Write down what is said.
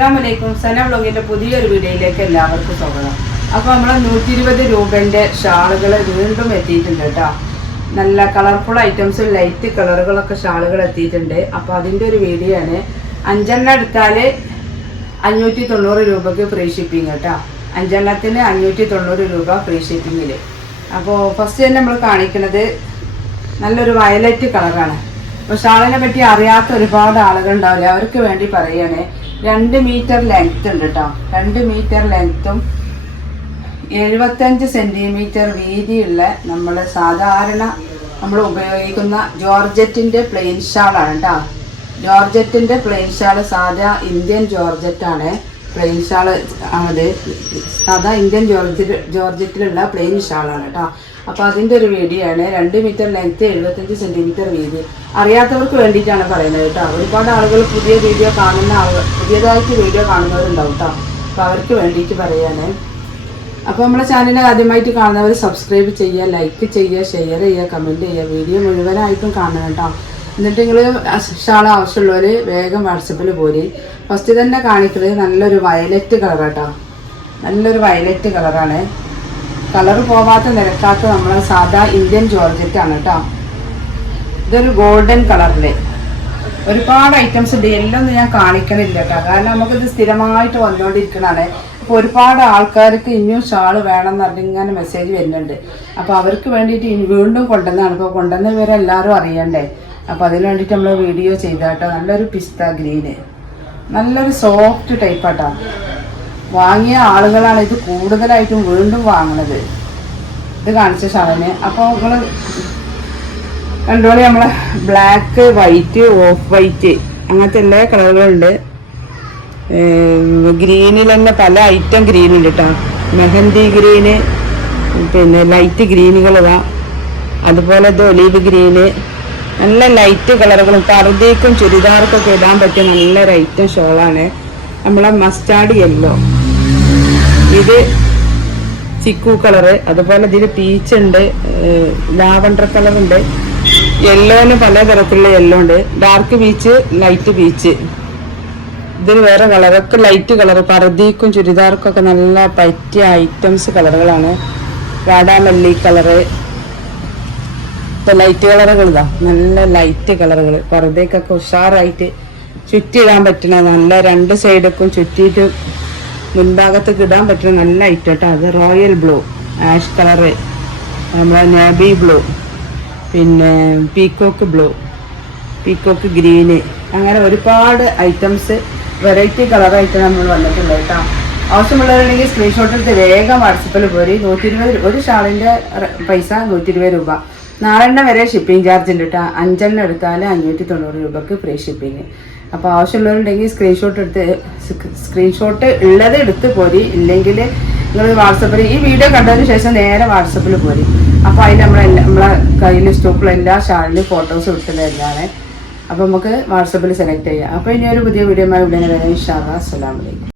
അസ്സലാമലൈക്കും. സന വ്ലോഗിന്റെ പുതിയൊരു വീഡിയോയിലേക്ക് എല്ലാവർക്കും സ്വാഗതം. അപ്പോൾ നമ്മൾ 120 രൂപന്റെ ഷാളുകൾ വീണ്ടും എത്തിയിട്ടുണ്ട് കേട്ടോ. നല്ല കളർഫുൾ ഐറ്റംസ്, ലൈറ്റ് കളറുകളൊക്കെ ഷാളുകൾ എത്തിയിട്ടുണ്ട്. അപ്പോൾ അതിൻ്റെ ഒരു വീഡിയോ ആണ്. 5 എടുത്താൽ 590 രൂപയ്ക്ക് ഫ്രീ ഷിപ്പിംഗ് കേട്ടോ. 5 590 രൂപ ഫ്രീ ഷിപ്പിങ്ങിൽ. അപ്പോൾ ഫസ്റ്റ് തന്നെ നമ്മൾ കാണിക്കുന്നത് നല്ലൊരു വയലറ്റ് കളറാണ്. അപ്പോൾ ഷാളിനെ പറ്റി അറിയാത്ത ഒരുപാട് ആളുകൾ ഉണ്ടാവില്ല, അവർക്ക് വേണ്ടി പറയുകയാണ്. 2 മീറ്റർ ലെങ്ത് ഉണ്ട് കേട്ടോ. 2 മീറ്റർ ലെങ്ത്തും 75 സെൻറ്റിമീറ്റർ വീതിയുള്ള നമ്മൾ സാധാരണ നമ്മൾ ഉപയോഗിക്കുന്ന ജോർജറ്റിൻ്റെ പ്ലെയിൻ ഷാളാണ് കേട്ടോ. ജോർജറ്റിൻ്റെ പ്ലെയിൻ ഷാള് സാധാ ഇന്ത്യൻ ജോർജറ്റാണ്. പ്ലെയിൻ ഷാള് അത് സാധാ ഇന്ത്യൻ ജോർജറ്റിലുള്ള പ്ലെയിൻ ഷാളാണ് കേട്ടോ. അപ്പോൾ അതിൻ്റെ ഒരു വീഡിയോ ആണ്. 2 മീറ്റർ ലെങ്ത്ത് 75 സെൻറ്റിമീറ്റർ വീതി. അറിയാത്തവർക്ക് വേണ്ടിയിട്ടാണ് പറയുന്നത് കേട്ടോ. ഒരുപാട് ആളുകൾ പുതിയതായിട്ട് വീഡിയോ കാണുന്നവരുണ്ടാവും കേട്ടോ. അപ്പോൾ അവർക്ക് വേണ്ടിയിട്ട് പറയാണ്. അപ്പോൾ നമ്മുടെ ചാനൽ ആദ്യമായിട്ട് കാണുന്നവർ സബ്സ്ക്രൈബ് ചെയ്യുക, ലൈക്ക് ചെയ്യുക, ഷെയർ ചെയ്യുക, കമൻറ്റ് ചെയ്യുക. വീഡിയോ മുഴുവനായിട്ടും കാണണം കേട്ടോ. എന്നിട്ട് നിങ്ങൾ ഷാൾ ആവശ്യമുള്ളവർ വേഗം വാട്സപ്പിൽ പോര്. ഫസ്റ്റ് തന്നെ കാണിക്കുന്നത് നല്ലൊരു വയലറ്റ് കളറാട്ടോ. നല്ലൊരു വയലറ്റ് കളറാണ്. കളർ പോവാത്ത നിരക്കാത്ത നമ്മൾ സാധാ ഇന്ത്യൻ ജോർജറ്റാണ് കേട്ടോ. ഇതൊരു ഗോൾഡൻ കളറിൽ ഒരുപാട് ഐറ്റംസ് ഉണ്ട്. എല്ലാം ഒന്നും ഞാൻ കാണിക്കണില്ല കേട്ടോ, കാരണം നമുക്കിത് സ്ഥിരമായിട്ട് വന്നുകൊണ്ടിരിക്കുന്നതാണ്. അപ്പോൾ ഒരുപാട് ആൾക്കാർക്ക് ഇനിയും ഷാള് വേണം എന്ന് പറഞ്ഞ് ഇങ്ങനെ മെസ്സേജ് വരുന്നുണ്ട്. അപ്പോൾ അവർക്ക് വേണ്ടിയിട്ട് വീണ്ടും കൊണ്ടുവന്നതാണ്. അപ്പോൾ കൊണ്ടുവന്നവരെ എല്ലാവരും അറിയണ്ടേ. അപ്പോൾ അതിന് വേണ്ടിയിട്ട് നമ്മൾ വീഡിയോ ചെയ്താട്ടോ. നല്ലൊരു പിസ്ത ഗ്രീന്, നല്ലൊരു സോഫ്റ്റ് ടൈപ്പാട്ടോ. വാങ്ങിയ ആളുകളാണ് ഇത് കൂടുതലായിട്ടും വീണ്ടും വാങ്ങുന്നത്, ഇത് കാണിച്ച ഷാളിന്. അപ്പോൾ നിങ്ങൾ കണ്ടോളി, നമ്മളെ ബ്ലാക്ക്, വൈറ്റ്, ഓഫ് വൈറ്റ് അങ്ങനത്തെ എല്ലാ കളറുകളുണ്ട്. ഗ്രീനിൽ തന്നെ പല ഐറ്റം ഗ്രീനുണ്ട് കേട്ടോ. മെഹന്തി ഗ്രീന്, പിന്നെ ലൈറ്റ് ഗ്രീനുകളതാ, അതുപോലെ ഇത് ഒലീവ് ഗ്രീന്, നല്ല ലൈറ്റ് കളറുകളും പർദ്ദയ്ക്കും ചുരിദാർക്കൊക്കെ ഇടാൻ പറ്റിയ നല്ലൊരു ഐറ്റം ഷോളാണ്. നമ്മളെ മസ്റ്റാർഡ് യെല്ലോ, ഇത് ചിക്കു കളറ്, അതുപോലെ ഇതിൽ പീച്ച് ഉണ്ട്, ലാവണ്ടർ കളറുണ്ട്. യെല്ലോന് പലതരത്തിലുള്ള യെല്ലോ ഉണ്ട്. ഡാർക്ക് പീച്ച്, ലൈറ്റ് പീച്ച്, ഇതിന് വേറെ കളറൊക്കെ ലൈറ്റ് കളർ. പർദ്ദയ്ക്കും ചുരിദാർക്കൊക്കെ നല്ല പറ്റിയ ഐറ്റംസ് കളറുകളാണ്. വാടാമല്ലി കളറ്, ഇപ്പൊ ലൈറ്റ് കളറുകളിതാ, നല്ല ലൈറ്റ് കളറുകൾ. പർദ്ദയ്ക്കൊക്കെ ഉഷാറായിട്ട് ചുറ്റിയിടാൻ പറ്റുന്ന നല്ല 2 സൈഡൊക്കെ ചുറ്റിയിട്ട് മുൻഭാഗത്തേക്ക് ഇടാൻ പറ്റുന്ന നല്ല ഐറ്റം കേട്ടോ. അത് റോയൽ ബ്ലൂ, ആഷ് കളറ്, നമ്മളെ നേവി ബ്ലൂ, പിന്നെ പീക്കോക്ക് ബ്ലൂ, പീക്കോക്ക് ഗ്രീന്, അങ്ങനെ ഒരുപാട് ഐറ്റംസ് വെറൈറ്റി കളറായിട്ട് നമ്മൾ വന്നിട്ടുണ്ട് കേട്ടോ. ആവശ്യമുള്ളവരുണ്ടെങ്കിൽ സ്ക്രീൻഷോട്ട് എടുത്ത് വേഗം വാട്സപ്പിൽ പോരി. 120 ഒരു ഷാളിൻ്റെ പൈസ 120 രൂപ. 4 വരെ ഷിപ്പിംഗ് ചാർജ് ഉണ്ട് കേട്ടോ. 5 എടുത്താൽ 590 രൂപക്ക് ഫ്രീ ഷിപ്പിങ്. അപ്പോൾ ആവശ്യമുള്ളവരുണ്ടെങ്കിൽ സ്ക്രീൻഷോട്ട് ഉള്ളത് എടുത്ത് പോരി. ഇല്ലെങ്കിൽ നിങ്ങൾ വാട്സപ്പിൽ ഈ വീഡിയോ കണ്ടതിന് ശേഷം നേരെ വാട്സപ്പിൽ പോരി. അപ്പോൾ അതിൽ നമ്മളെ കയ്യിൽ സ്റ്റോക്കുള്ള എല്ലാ ഷാളിലും ഫോട്ടോസ് വിട്ടുതരുന്നതാണ്. അപ്പോൾ നമുക്ക് വാട്സപ്പിൽ സെലക്ട് ചെയ്യാം. അപ്പോൾ ഇനി ഒരു പുതിയ വീഡിയോയുമായി ഉടനെ വരാം. ഇൻഷാ അല്ലാഹ്. അസ്സലാമു അലൈക്കും.